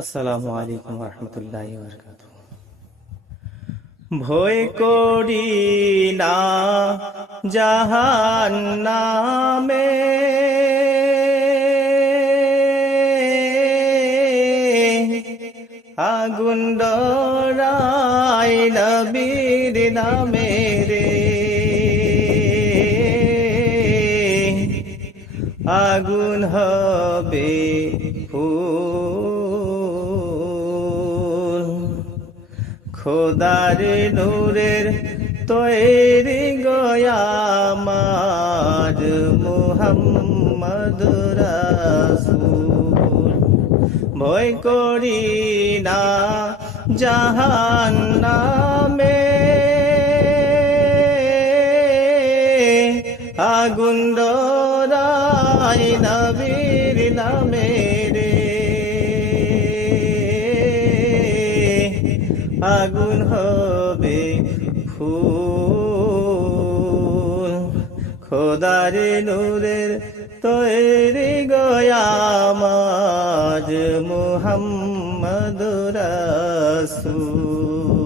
আসসালামু আলাইকুম রহমতুল্লাহি ওয়া বারাকাতুহু। ভয় করি না জাহান্নামে, আগুন ডরাই নবীর নামে রে, আগুন হবে ফুল, খোদার নূরের তৈরি গয়ামার মুহাম্মদ রাসূল। ভয় করি না জাহান্নামে, আগুন ডরাই নবীর নামে রে, আগুন হবে ফুল, খোদার নূরের তৈরি গয়ামাজ মুহাম্মদ রাসূল।